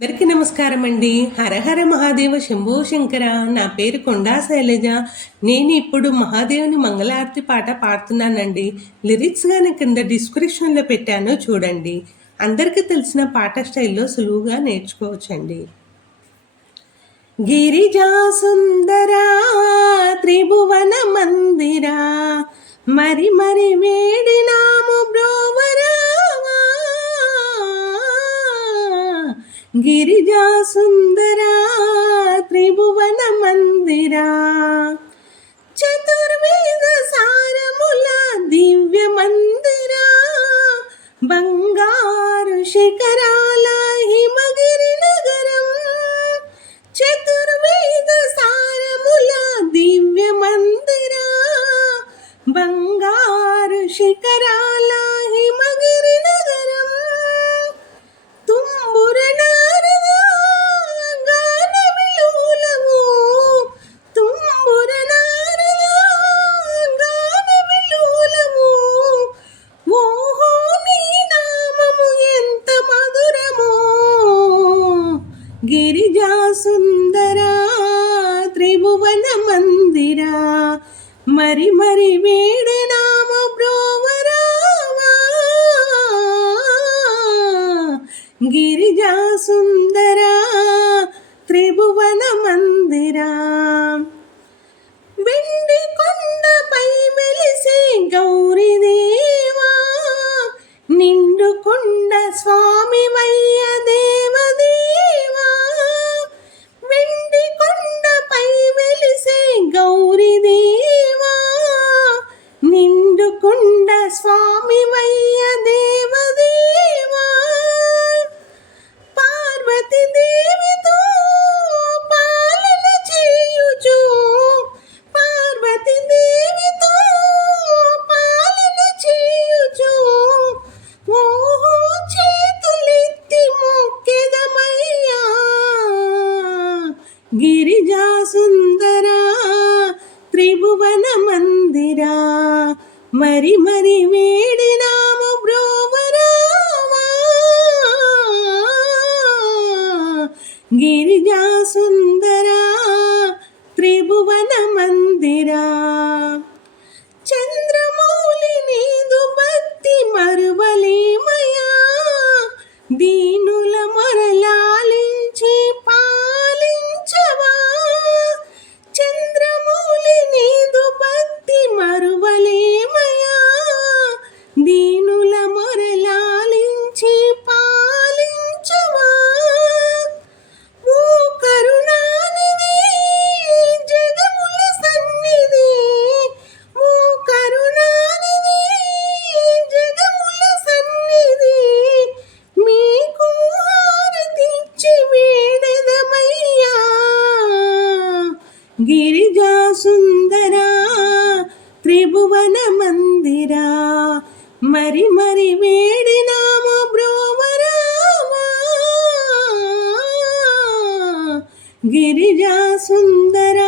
అందరికీ నమస్కారం అండి. హరహర మహాదేవ శంభో శంకర. నా పేరు కొండా శైలజ. నేను ఇప్పుడు మహాదేవుని మంగళారతి పాట పాడుతున్నానండి. లిరిక్స్ గాని కింద డిస్క్రిప్షన్లో పెట్టాను చూడండి. అందరికీ తెలిసిన పాట స్టైల్లో సులువుగా నేర్చుకోవచ్చండి. గిరిజా సుందరా త్రిభువన మందిరా మరి మరి వేడినాము బ్రోవరా గిరిజా సుందరా త్రిభువన మందిరా చతుర్వేద సారముల దివ్య మందిరా బంగారు శిఖరాల హిమగిరి నగరం చతుర్వేద సారముల దివ్య మందిరా బంగారు శిఖరాల హిమగిరి నగరం తుంబుర గిరిజా సుందరా త్రిభువన మందిరా మరి మరి వేడినాము బ్రోవరా గిరిజా సుందరా త్రిభువన మందిరా వెండి కొండపై వెలిసే గౌరీదేవా నిండు కొండ స్వామి వయ్య దేవదేవా వెండి కొండపై వెలిసే గౌరీదేవా నిండు కొండ స్వామి వయ్య దేవదేవా పార్వతీ దేవితో పాలన చేయుచు పార్వతీ దేవితో పాలన చేయుచు ఓహో చేతులెత్తి మొక్కెదమయ్యా గిరిజా సుందరా త్రిభువన మందిరా మరి మరి వేడినాము బ్రోవరా గిరిజా సుందరా త్రిభువన మందిరా చంద్రమౌళి నీదు భక్తి మరువలేమయా దీనుల మొరలాలించి పాలించవా చంద్రమౌళి నీదు భక్తి మరువలేమయా దీనుల మొరలాలించి పాలించవా ఓ కరుణానిధి జగముల సన్నిధి ఓ కరుణానిధి జగముల సన్నిధి మీకు హారతిచ్చి వేడెదమయ్యా గిరిజా సుందరా త్రిభువన మందిరా మరి మరి వేడినాము బ్రోవరా గిరిజా సుందరా